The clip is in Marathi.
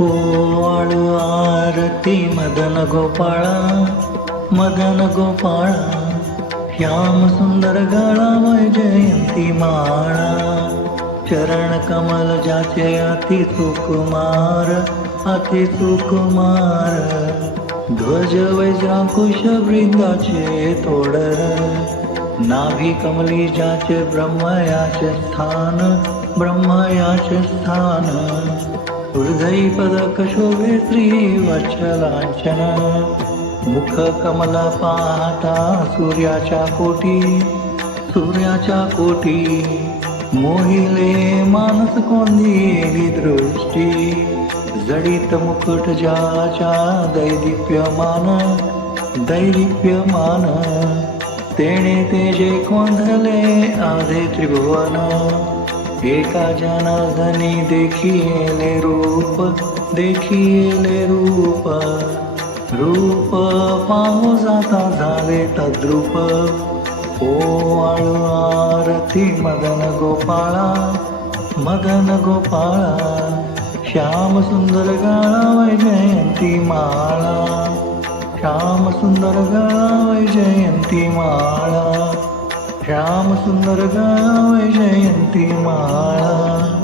ओवाळू आरती मदन गोपाळा, मदन गोपाळा. श्याम सुंदर गळा वैजयंती माळा. चरण कमल ज्याचे अति सुकुमार, अति सुकुमार. ध्वज वैजाकुश वृंदाचे तोडर. नाभी कमली ज्याचे ब्रह्मयाचे स्थान, ब्रह्मयाचे स्थान. हृदयी पदक शोभे श्री वत्सलांचन. मुख कमल पाहता सूर्याच्या कोटी, सूर्याच्या कोटी. मोहिले मानस कोंदी दृष्टी. जडित मुकुट ज्याच्या दैदिप्यमान, दैदिप्यमान. तेणे तेजे कोंधले आधे त्रिभुवन. एका जनार्दनी देखिले रूप, देखिले रूप. रूप पाहू जाता झाले तद्रूप. ओवाळू आरती मदन गोपाळा, मदन गोपाळा. श्याम सुंदर गळा वैजयंती माळा. श्याम सुंदर गळा वैजयंती माळा. श्याम सुंदर गळा वैजयंती माळा.